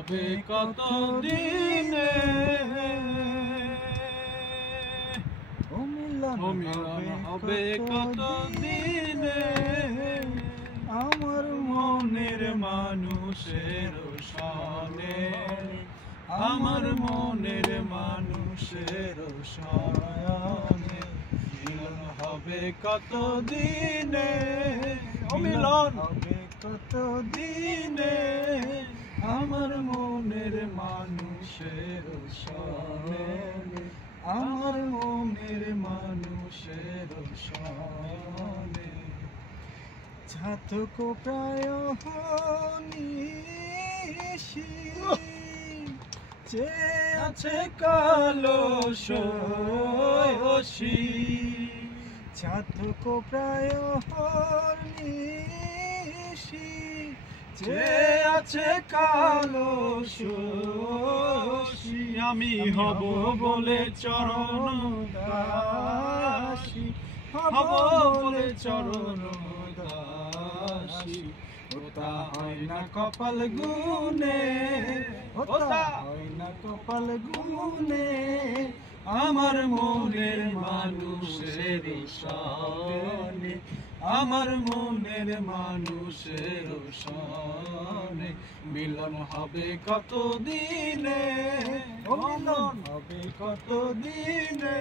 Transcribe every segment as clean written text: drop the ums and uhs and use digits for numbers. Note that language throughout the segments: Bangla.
হবে কত দিনে, ও মিলন হবে কত দিনে, আমার মনের মানুষের সনে, আমার মনের মানুষের সনে, মিলন হবে কত দিনে, ও মিলন হবে কত দিনে, আমার মনের মানুষের সনে, আমার মনের মানুষের সনে। ছাতক প্রায় নিশি চেয়ে আছে কালো শোষী, ছাতক প্রায় নিশি চেয়ে আছে কালো শোষী, আমি হব বলে চরণ দাসী, হব বলে চরণ দাসী, ওটা হয় না কপাল গুনে, ওটা হয় না কপাল গুনে, আমার মনের মানুষের সনে, আমার মনের মানুষের সনে, মিলন হবে কত দিনে, ও মিলন হবে কত দিনে,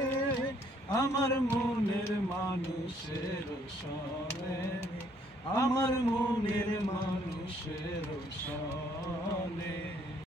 আমার মনের মানুষের সনে, আমার মনের মানুষের সনে।